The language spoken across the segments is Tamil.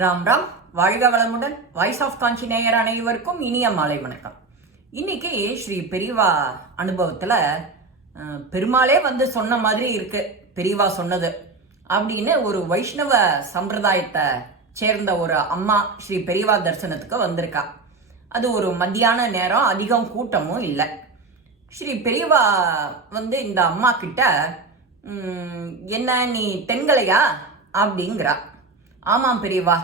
ராம் ராம், வாழ்க வளமுடன். வாய்ஸ் ஆஃப் காஞ்சி நேயர் அனைவருக்கும் இனிய மாலை வணக்கம். இன்னைக்கு ஸ்ரீ பெரியவா அனுபவத்துல பெருமாளே வந்து சொன்ன மாதிரி இருக்கு. பெரியவா சொன்னது அப்படின்னு ஒரு வைஷ்ணவ சம்பிரதாயத்தை சேர்ந்த ஒரு அம்மா ஸ்ரீ பெரியவா தரிசனத்துக்கு வந்திருக்கா. அது ஒரு மத்தியான நேரம், அதிகம் கூட்டமும் இல்லை. ஸ்ரீ பெரியவா வந்து இந்த அம்மா கிட்ட என்ன நீ தென்கலையா அப்படிங்கிறா. ஆமாம் பெரியவா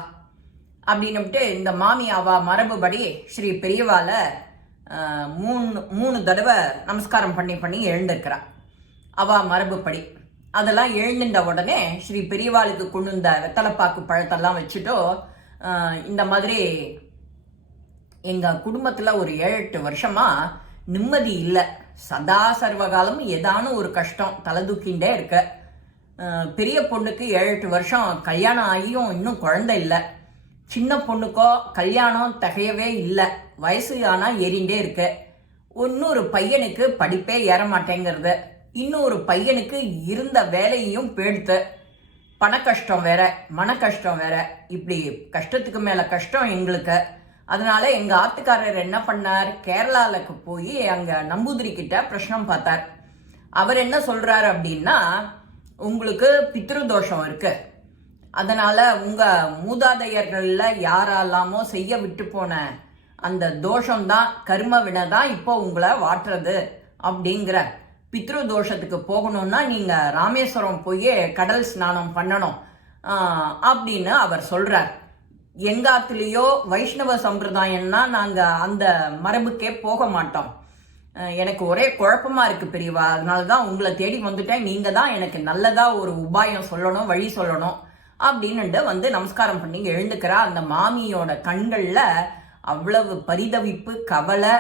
அப்படின்னுட்டு இந்த மாமி அவ மரபுபடி ஸ்ரீ பெரியவால மூணு தடவை நமஸ்காரம் பண்ணி எழுந்திருக்கிறா. அவ மரபுப்படி அதெல்லாம் எழுந்துட்ட உடனே ஸ்ரீ பெரியவாளுக்கு கொண்டு வந்த வெத்தலைப்பாக்கு பழத்தெல்லாம் வச்சுட்டோ, இந்த மாதிரி எங்கள் குடும்பத்தில் ஒரு 7-8 வருஷமா நிம்மதி இல்லை. சதா சர்வகாலம் ஏதான ஒரு கஷ்டம் தலை இருக்க. பெரிய பொண்ணுக்கு 7-8 வருஷம் கல்யாணம் ஆகியும் இன்னும் குழந்தை இல்லை. சின்ன பொண்ணுக்கோ கல்யாணம் தகையவே இல்லை. வயசு ஆனால் ஏறிண்டே இருக்கு. இன்னொரு பையனுக்கு படிப்பே ஏற மாட்டேங்கிறது. இன்னொரு பையனுக்கு இருந்த வேலையும் போயிடுத்து. பண கஷ்டம் வேற, மன கஷ்டம் வேற, இப்படி கஷ்டத்துக்கு மேலே கஷ்டம் எங்களுக்கு. அதனால எங்கள் ஆத்துக்காரர் என்ன பண்ணார், கேரளாவுக்கு போய் அங்கே நம்பூதிரி கிட்ட பிரச்சனை பார்த்தார். அவர் என்ன சொல்றாரு அப்படின்னா, உங்களுக்கு பித்ரு தோஷம் இருக்கு, அதனால உங்க மூதாதையர்கள்ல யாரெல்லாமோ செய்ய விட்டு போன அந்த தோஷம்தான், கர்ம வினை தான் இப்போ உங்களை வாட்டுறது அப்படிங்கிற. பித்ரு தோஷத்துக்கு போகணும்னா நீங்க ராமேஸ்வரம் போய் கடல் ஸ்நானம் பண்ணணும் அப்படின்னு அவர் சொல்றார். எங்காத்துலேயோ வைஷ்ணவ சம்பிரதாயம்னா நாங்க அந்த மரபுக்கே போக மாட்டோம். எனக்கு ஒரே குழப்பமா இருக்கு பெரியவா, அதனாலதான் உங்களை தேடி வந்துட்டேன். நீங்க தான் எனக்கு நல்லதா ஒரு உபாயம் சொல்லணும், வழி சொல்லணும் அப்படின்னு வந்து நமஸ்காரம் பண்ணி எழுந்துக்கிறா. அந்த மாமியோட கண்கள்ல அவ்வளவு பரிதவிப்பு, கவலை,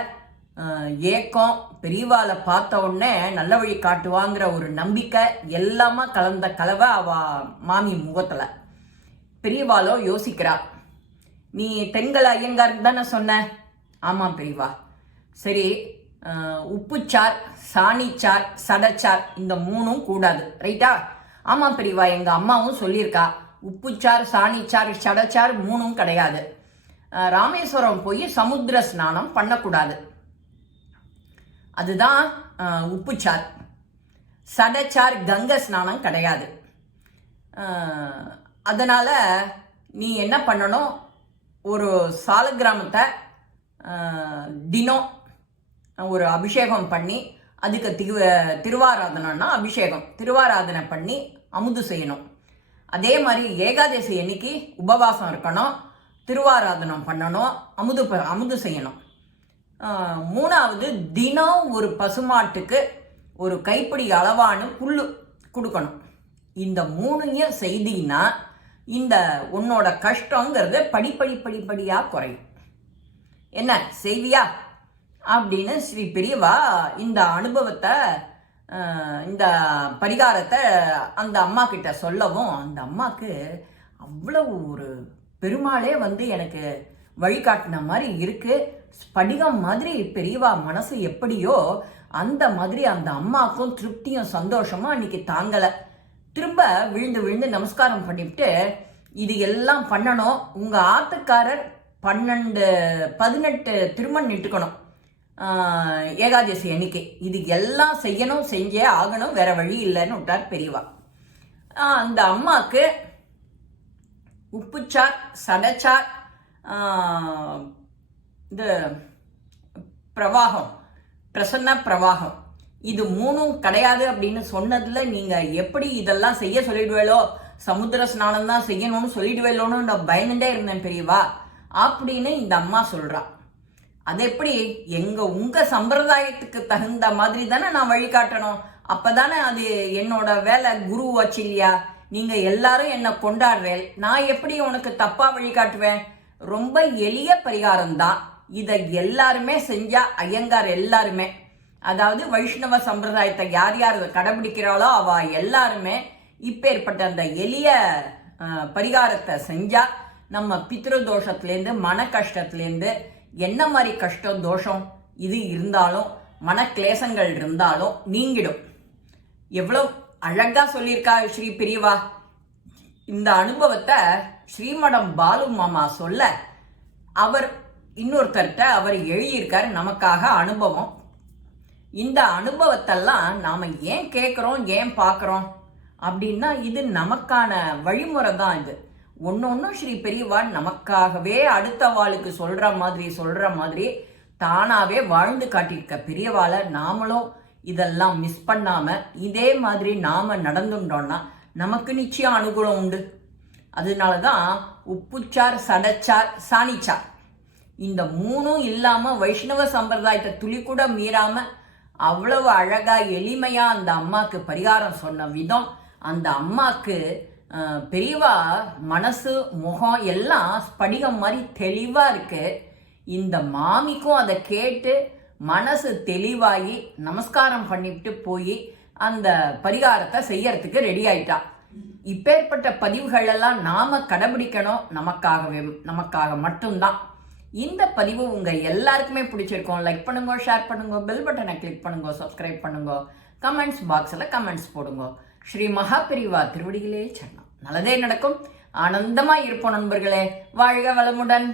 ஏக்கம். பெரியவாளை பார்த்த உடனே நல்ல வழி காட்டுவாங்கிற ஒரு நம்பிக்கை எல்லாமே கலந்த கலவை அவ மாமி முகத்துல. பெரியவாளோ யோசிக்கிறா. நீ தென்கலை ஐயங்கார் தானே சொன்ன? ஆமாம் பெரியவா. சரி, உப்புச்சார், சாணிச்சார், சடச்சார் இந்த 3ம் கூடாது, ரைட்டா? ஆமாம் பெரியவா, எங்க அம்மாவும் சொல்லியிருக்கா. உப்புச்சார், சாணிச்சார், சடச்சார் 3ம் கிடையாது. ராமேஸ்வரம் போய் சமுத்திர ஸ்நானம் பண்ணக்கூடாது, அதுதான் உப்புச்சார். சடச்சார், கங்கை ஸ்நானம் கிடையாது. அதனால நீ என்ன பண்ணணும், ஒரு சால கிராமத்தை தினம் ஒரு அபிஷேகம் பண்ணி, அதுக்கு திருவாராதனைன்னா திருவாராதனை பண்ணி அமுது செய்யணும். அதே மாதிரி ஏகாதசி அன்னைக்கு உபவாசம் இருக்கணும், திருவாராதனம் பண்ணணும், அமுது செய்யணும். 3வது, தினம் ஒரு பசுமாட்டுக்கு ஒரு கைப்பிடி அளவான புல்லு கொடுக்கணும். இந்த 3ஐயும் செய்தீங்கன்னா இந்த உன்னோட கஷ்டங்கிறது படிப்படியா குறையும். என்ன செய்வியா அப்படின்னு ஸ்ரீ பெரியவா இந்த அனுபவத்தை, இந்த பரிகாரத்தை அந்த அம்மா கிட்ட சொல்லவும், அந்த அம்மாக்கு அவ்வளவு ஒரு பெருமாளே வந்து எனக்கு வழிகாட்டின மாதிரி இருக்கு. ஸ்படிகம் மாதிரி பெரியவா மனசு எப்படியோ அந்த மாதிரி அந்த அம்மாக்கும் திருப்தியும் சந்தோஷமா அன்னைக்கு தாங்கலை. திரும்ப விழுந்து நமஸ்காரம் பண்ணிவிட்டு, இது எல்லாம் பண்ணணும், உங்க ஆத்துக்காரர் 18 திருமண் இட்டுக்கணும் ஏகாதசி அன்னைக்கு, இது எல்லாம் செய்யணும், செஞ்சே ஆகணும், வேற வழி இல்லைன்னு விட்டார் பெரியவா. அந்த அம்மாக்கு உப்புச்சார், சடச்சார், இது பிரவாகம், பிரசன்ன பிரவாகம், இது 3ம் கிடையாது அப்படின்னு சொன்னதுல நீங்க எப்படி இதெல்லாம் செய்ய சொல்லிடுவேளோ, சமுத்திர ஸ்நானம் தான் செய்யணும்னு சொல்லிடுவேலோன்னு நான் பயந்துட்டே இருந்தேன் பெரியவா அப்படின்னு இந்த அம்மா சொல்றா. அது எப்படி, உங்க சம்பிரதாயத்துக்கு தகுந்த மாதிரி தானே நான் வழிகாட்டணும். அப்பதானே அது என்னோட வேலை. குரு வச்சு இல்லையா, நீங்க எல்லாரும் என்ன கொண்டாடுறேன், நான் எப்படி உனக்கு தப்பா வழிகாட்டுவேன்? ரொம்ப எளிய பரிகாரம் தான். இதை எல்லாருமே செஞ்சா, ஐயங்கார் எல்லாருமே, அதாவது வைஷ்ணவ சம்பிரதாயத்தை யார் யார் கடைபிடிக்கிறாளோ அவ எல்லாருமே இப்பேற்பட்ட அந்த எளிய பரிகாரத்தை செஞ்சா நம்ம பித்ரு தோஷத்துலேருந்து, மன கஷ்டத்துலேருந்து, என்ன மாதிரி கஷ்டம் தோஷம் இது இருந்தாலும், மன கிளேசங்கள் இருந்தாலும் நீங்கிடும். எவ்வளோ அழகா சொல்லியிருக்கா ஸ்ரீ பெரியவா. இந்த அனுபவத்தை ஸ்ரீமடம் பாலு மாமா சொல்ல அவர் இன்னொருத்தர்கிட்ட அவர் எழுதியிருக்காரு நமக்காக அனுபவம். இந்த அனுபவத்தெல்லாம் நாம் ஏன் கேட்குறோம் ஏன் பார்க்குறோம் அப்படின்னா இது நமக்கான வழிமுறை தான். இது ஒன்றும் ஸ்ரீ பெரியவா நமக்காகவே அடுத்த வாளுக்கு சொல்கிற மாதிரி தானாகவே வாழ்ந்து காட்டியிருக்க பெரியவாளை நாமளும் இதெல்லாம் மிஸ் பண்ணாமல் இதே மாதிரி நாம் நடந்துட்டோம்னா நமக்கு நிச்சயம் அனுகூலம் உண்டு. அதனால தான் உப்புச்சார், சடச்சார், சாணிச்சார் இந்த மூணும் இல்லாமல் வைஷ்ணவ சம்பிரதாயத்தை துளி கூட மீறாமல் அவ்வளவு அழகா எளிமையா அந்த அம்மாக்கு பரிகாரம் சொன்ன விதம், அந்த அம்மாக்கு பெரியவா மனசு முகம் எல்லாம் ஸ்படிகம் மாதிரி தெளிவா இருக்கு. இந்த மாமிக்கும் அதை கேட்டு மனசு தெளிவாகி நமஸ்காரம் பண்ணிட்டு போய் அந்த பரிகாரத்தை செய்யறதுக்கு ரெடி ஆயிட்டா. இப்பேற்பட்ட பதிவுகள் எல்லாம் நாம கடைபிடிக்கணும், நமக்காக மட்டும்தான். இந்த பதிவு உங்க எல்லாருக்குமே பிடிச்சிருக்கும். லைக் பண்ணுங்க, ஷேர் பண்ணுங்க, பெல் பட்டனை கிளிக் பண்ணுங்க, சப்ஸ்கிரைப் பண்ணுங்க, கமெண்ட்ஸ் பாக்ஸில் கமெண்ட்ஸ் போடுங்க. ஸ்ரீ மகா பெரியவா திருவடிகளே சரணம். நல்லதே நடக்கும். ஆனந்தமா இருப்போம் நண்பர்களே. வாழ்க வளமுடன்.